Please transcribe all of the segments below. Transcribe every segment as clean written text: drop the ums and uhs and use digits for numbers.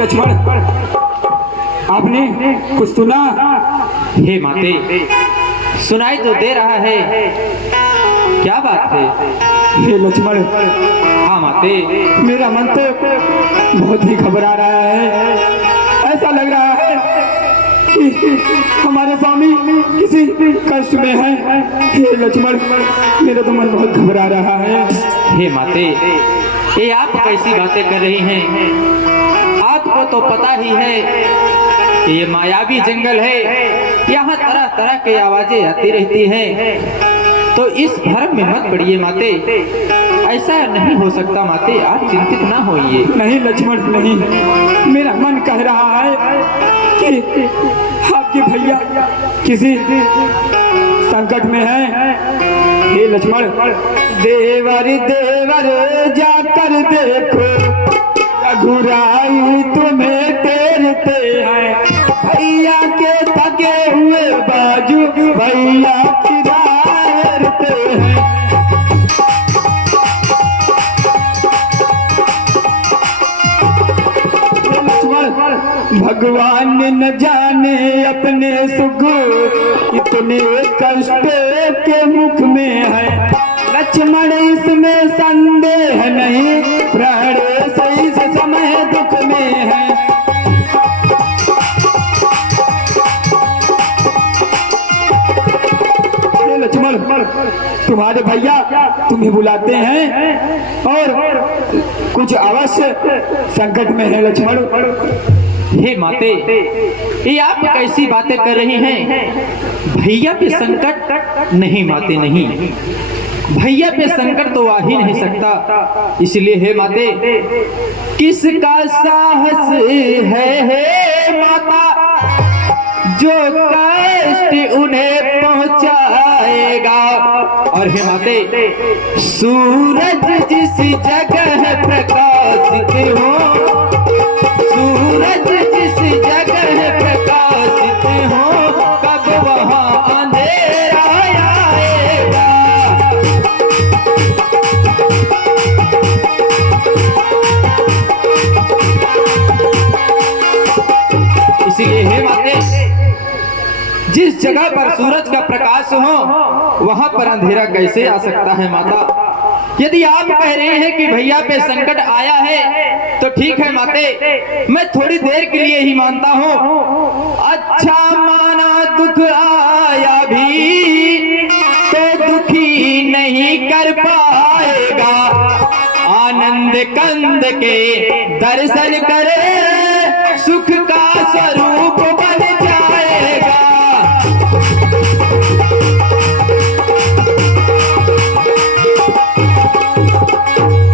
लक्ष्मण, आपने कुछ सुना? हे माते, सुनाई तो दे रहा है, क्या बात है? हे लक्ष्मण, हाँ माते, मेरा मन तो बहुत ही घबरा रहा है। ऐसा लग रहा है कि हमारे स्वामी किसी कष्ट में है। हे लक्ष्मण, मेरा तो मन बहुत घबरा रहा है। हे माते, ये आप कैसी बातें कर रही हैं? आपको तो पता ही है कि ये मायावी जंगल है, यहाँ तरह तरह की आवाजें आती रहती हैं, तो इस भ्रम में मत पड़िए माते। ऐसा नहीं हो सकता माते, आप चिंतित ना होइए। नहीं लक्ष्मण, नहीं, मेरा मन कह रहा है कि आपके भैया किसी संकट में हैं। हे लक्ष्मण, देवर देवर जाकर देखो, रघुराई तुम्हें तेरते हैं। भैया के थके हुए बाजू भैया की दारते हैं। भगवान न जाने अपने सुख इतने कष्ट के मुख में है। लक्ष्मण, इसमें संदेह नहीं, प्राण से इस समय दुख में है। लक्ष्मण, तुम्हारे भैया तुम्हें बुलाते हैं और कुछ अवश्य संकट में है। लक्ष्मण, हे माते, ये आप कैसी बातें कर रही हैं? भैया पे संकट नहीं माते, नहीं, भैया पे संकट तो आ ही नहीं सकता। इसलिए हे माते, किसका साहस है हे माता, जो कष्ट उन्हें पहुंचाएगा। और हे माते, सूरज जिस जगह प्रकाशित हो, सूरज जिस जगह प्रकाशित हो, कब वहां अंधेरा आएगा। इसलिए हे माते, जिस जगह पर सूरज का प्रकाश हो वहां पर अंधेरा कैसे आ सकता है माता? यदि आप कह रहे हैं कि भैया पे संकट आया है तो ठीक है माते, मैं थोड़ी देर के लिए ही मानता हूँ। अच्छा माना दुख आया भी तो दुखी नहीं कर पाएगा। आनंद कंद के दर्शन करे, सुख का स्वरूप बन जाएगा।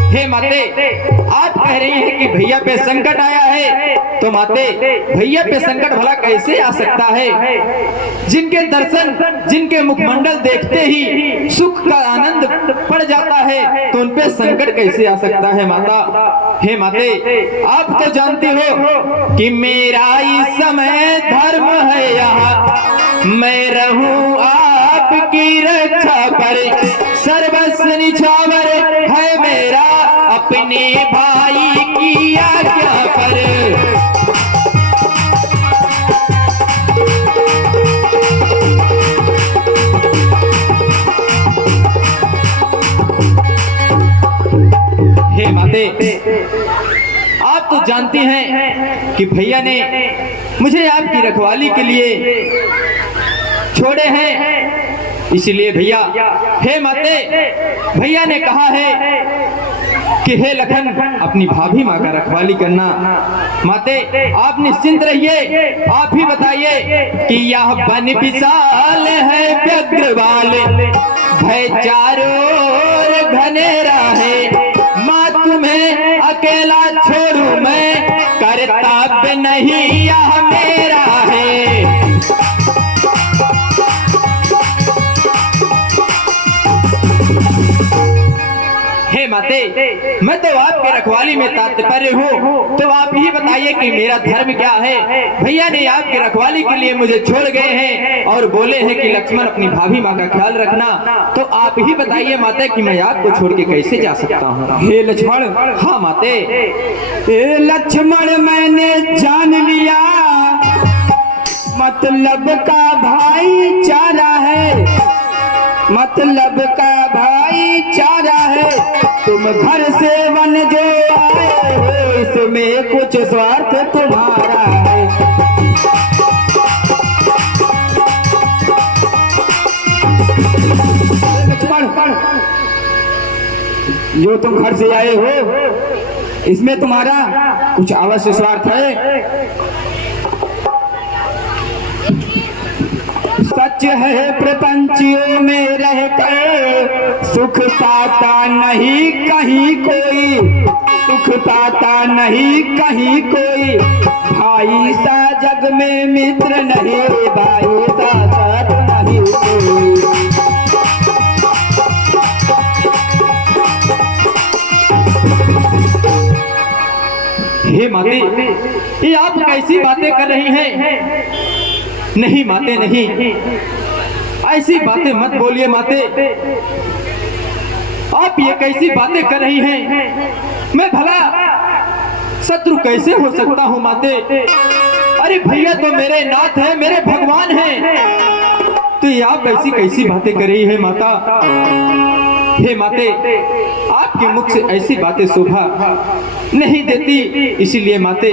हे माते, आप कह रही हैं कि भैया पे संकट आया है, तो माते भैया पे संकट भला कैसे आ सकता है? जिनके दर्शन, जिनके मुखमंडल देखते ही सुख का आनंद पड़ जाता है, तो उन पे संकट कैसे आ सकता है माता? हे माते, आप तो जानती हो कि मेरा इस समय धर्म है यहाँ, मैं रहूं आपकी रक्षा पर, सर्वस्व निछावर है मेरा अपने भाई की आज्ञा पर। हे माते, आप तो जानती हैं कि भैया ने मुझे आपकी रखवाली के लिए छोड़े हैं। इसलिए भैया, हे माते, भैया ने कहा है कि हे लखन, अपनी भाभी माँ का रखवाली करना। माते, आप निश्चिंत रहिए। आप ही बताइए कि यह वन विशाल है व्यग्रवाल, भय चारों ओर घनेरा है। माँ तुम्हें अकेला छोड़ू मैं, कर्तव्य नहीं यह मेरा है। हे माते, मैं तो आपके रखवाली में तात्पर्य हूँ, तो आप ही बताइए कि मेरा धर्म क्या है। भैया ने आपके रखवाली के लिए मुझे छोड़ गए हैं और बोले हैं कि लक्ष्मण अपनी भाभी माँ का ख्याल रखना, तो आप ही बताइए माते कि मैं आपको छोड़ के कैसे जा सकता हूँ। हे लक्ष्मण, हाँ माते। हे लक्ष्मण, मैंने जान लिया मतलब का भाईचारा है, मतलब का भाईचारा है। तुम घर से वन जो आए हो, इसमें कुछ स्वार्थ तुम्हारा है। लक्ष्मण, जो तुम घर से आए हो इसमें तुम्हारा कुछ अवश्य स्वार्थ है। सच है प्रपंचियों में रहकर सुख पाता नहीं कहीं कोई, सुख पाता नहीं कहीं कोई। भाई सा जग में मित्र नहीं, भाई सा साथ नहीं कोई। हे माते, ये आप कैसी बातें कर रही हैं? नहीं माते नहीं, ऐसी बातें मत बोलिए माते। आप ये कैसी बातें कर रही हैं? मैं भला शत्रु कैसे हो सकता हूँ माते? अरे भैया तो मेरे नाथ है, मेरे भगवान हैं, तो ये आप ऐसी कैसी बातें कर रही है माता? हे माते, आपके मुख से ऐसी बातें शोभा नहीं देती, इसीलिए माते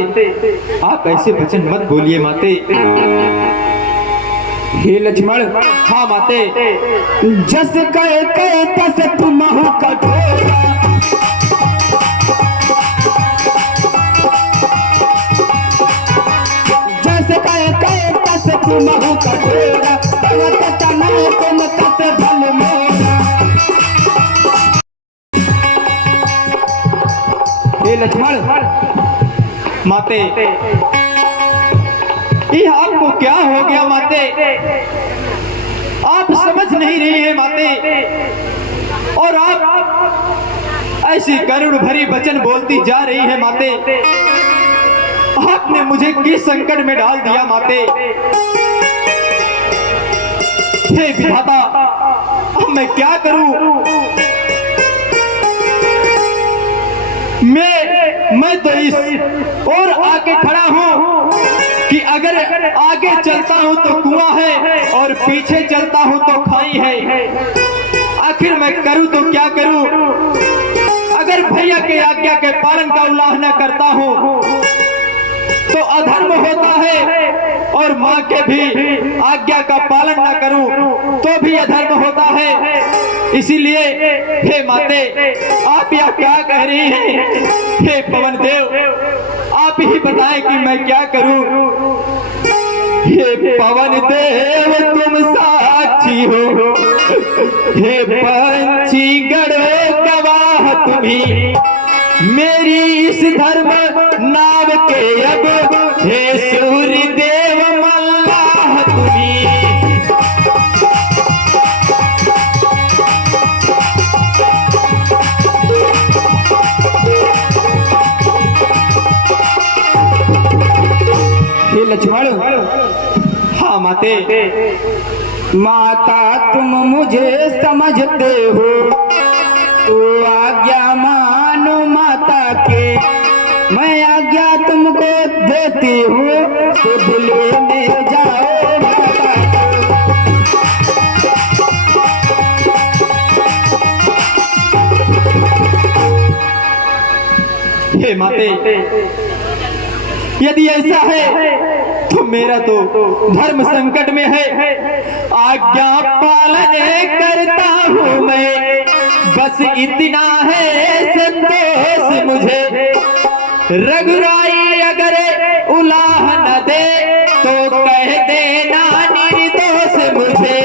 आप ऐसे वचन मत बोलिए माते। हे लक्ष्मण, हाँ माते। जस कहे तस तुमहु कठोरा, जस कहे तस तुमहु कठोरा, तव तनय तुम कस भल मोरा। हे लक्ष्मण, माते, ये आपको क्या हो गया माते? आप समझ नहीं रही है माते, और आप ऐसी करुण भरी वचन बोलती जा रही है माते। आपने मुझे किस संकट में डाल दिया माते? हे विधाता, अब मैं क्या करूं? मैं तो इस और आके खड़ा हूं कि अगर आगे चलता हूं तो कुआं है और पीछे चलता हूं तो खाई है। आखिर मैं करूं तो क्या करूं? अगर भैया के आज्ञा के पालन का उल्लंघन करता हूं तो अधर्म होता है, और माँ के भी आज्ञा का पालन न करूं तो भी अधर्म होता है। इसीलिए हे माते, आप यह क्या कह रही हैं? हे पवन देव, आप ही बताएं कि मैं क्या करूं। हे पवन देव तुम साक्षी हो, हे पंछी गढ़ो गवाह तुम्ही, मेरी इस धर्म नाव के अब हे सूर्य देव मल्लाह तुम्ही। हे लक्ष्मण, हाँ माते। माता तुम मुझे समझते हो, तो आज्ञा मानो माता के, मैं आज्ञा तुमको देती हूँ, सुध लेने जाओ माता को। हे माते, यदि ऐसा है तो मेरा तो धर्म संकट में है। आज्ञा पालन करता हूँ मैं, बस इतना है संदेश मुझे। रघुराई अगर उलाह न दे तो कह देना निर्दोष मुझे।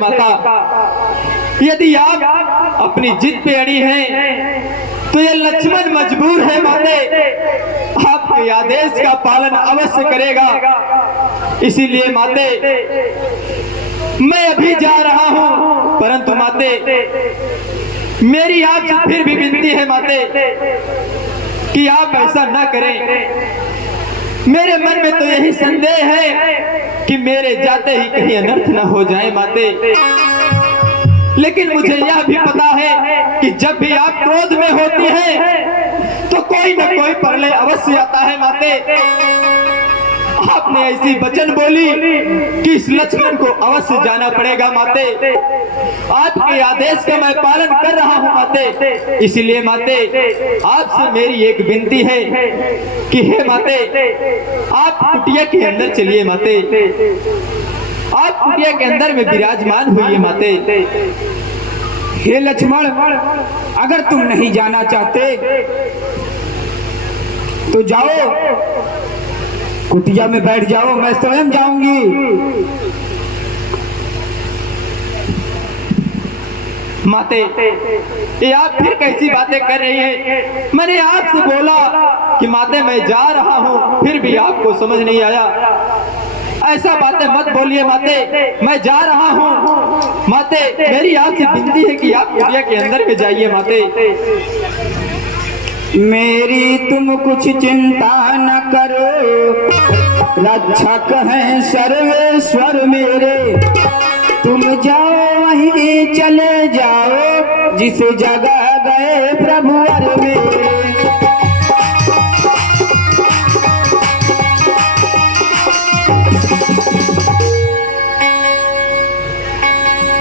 माता, यदि आप अपनी जिद पे अड़ी हैं तो ये लक्ष्मण मजबूर है माते, आपके आदेश का पालन अवश्य करेगा। इसीलिए माते मैं अभी जा रहा हूं, परंतु माते मेरी आपसे फिर भी विनती है माते कि आप ऐसा ना करें। मेरे मन में तो यही संदेह है कि मेरे जाते ही कहीं अनर्थ ना हो जाए माते। लेकिन मुझे यह भी पता है कि जब भी आप क्रोध में होती हैं तो कोई न कोई प्रलय अवश्य आता है माते। आपने ऐसी वचन बोली कि इस लक्ष्मण को अवश्य जाना पड़ेगा माते। आपके आदेश का मैं पालन कर रहा हूं माते। इसलिए माते आपसे मेरी एक विनती है कि हे माते आप कुटिया के अंदर चलिए माते। आप कुटिया के अंदर में विराजमान हुई माते। हे लक्ष्मण, अगर तुम नहीं जाना चाहते तो जाओ, कुटिया में बैठ जाओ, मैं स्वयं जाऊंगी। माते ये आप फिर कैसी बातें कर रही हैं? मैंने आपसे बोला कि माते मैं जा रहा हूं, फिर भी आपको समझ नहीं आया। ऐसा बातें मत बोलिए माते, मैं जा रहा हूं। माते मेरी आपसे विनती है कि आप कुटिया के अंदर में जाइए माते। मेरी तुम कुछ चिंता न करो, रक्षक हैं सर्वेश्वर मेरे। तुम जाओ वहीं चले जाओ, जिस जगह गए प्रभुवर मेरे।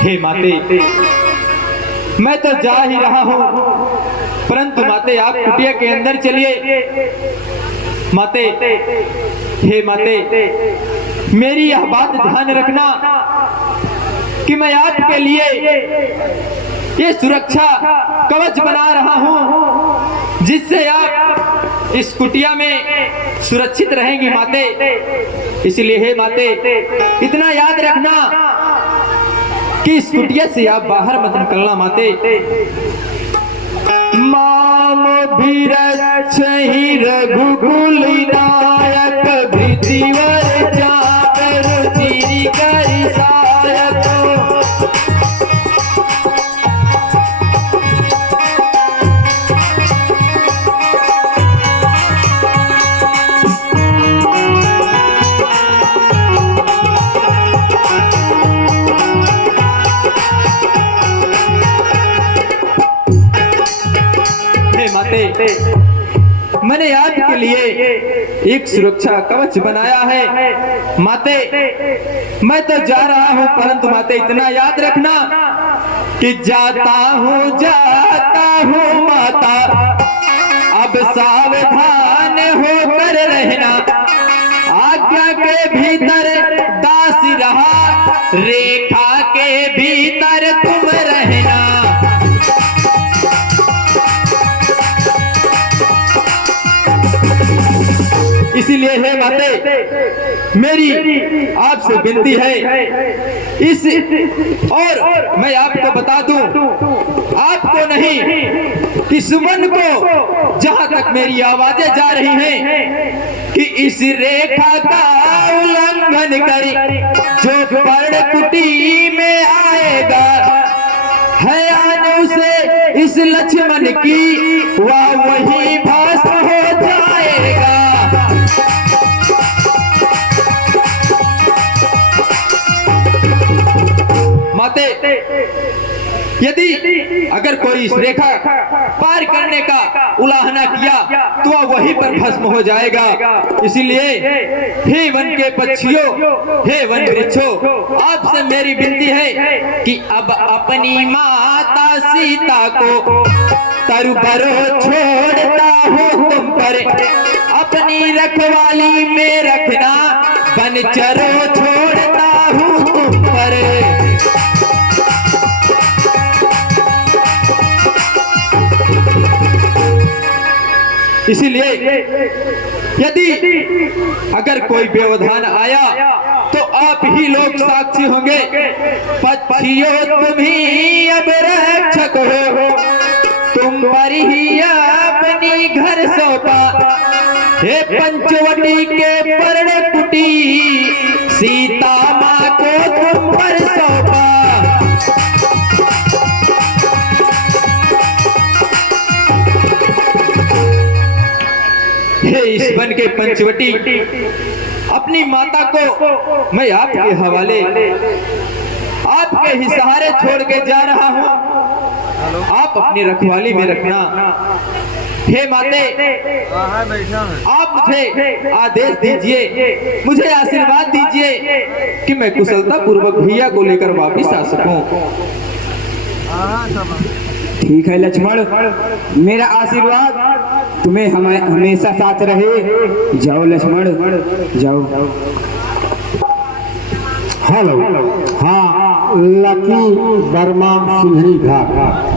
हे माते मैं तो जा ही रहा हूं, परंतु माते आप कुटिया के अंदर चलिए। माते हे माते मेरी यह बात ध्यान रखना कि मैं आपके लिए ये सुरक्षा कवच बना रहा हूं, जिससे आप इस कुटिया में सुरक्षित रहेंगी माते। इसलिए हे माते इतना याद रखना कि इस कुटिया से आप बाहर मत निकलना माते। मामो भीरक्षहि रघुकुल नायक, भृतिवर चाकर चिरी करि सायक। मैंने आपके लिए एक सुरक्षा कवच बनाया है माते। मैं तो जा रहा हूं, परंतु माते इतना याद रखना कि जाता हूं माता, अब सावधान होकर रहना। आज्ञा के भीतर दास रहा, रेखा के भीतर तुम रहना। इसीलिए है माते मेरी आपसे विनती है इस, और मैं आपको बता दूं, आपको नहीं कि सुमन को, जहां तक मेरी आवाजें जा रही हैं, कि इस रेखा का उल्लंघन करी जो पर्ण कुटी में आएगा, है आने से इस लक्ष्मण की वह वही भस्म हो जाएगा। माते यदि अगर कोई इस रेखा पार करने का उल्लंघन किया तो वह वहीं पर भस्म हो जाएगा। इसीलिए हे वन के पक्षियों, हे वन वृक्षों, आपसे मेरी विनती है कि अब अपनी माता सीता को तरु भरो छोड़ता हूँ तुम पर, अपनी रखवाली में रखना, बन चरो छोड़ता हूँ तुम पर। इसीलिए यदि अगर कोई व्यवधान आया तो आप ही लोग साक्षी होंगे। पक्षियों तुम ही अब रक्षक हो, तुम पर ही अपनी घर सौंपा, हे पंचवटी के पर्ण कुटी, सीता माँ को तुम पर सौंपा। हे इस वन के पंचवटी, अपनी माता को मैं आपके हवाले, आपके ही सहारे छोड़ के जा रहा हूँ। आप अपनी रखवाली में रखना। हे माते, आप मुझे आदेश दीजिए, मुझे आशीर्वाद दीजिए कि मैं कुशलता पूर्वक भैया को लेकर वापिस आ सकूं। ठीक है लक्ष्मण, मेरा आशीर्वाद तुम्हें हमेशा साथ रहे। जाओ लक्ष्मण, जाओ। हेलो, हाँ, लकी वर्मा सिंहनी घाट।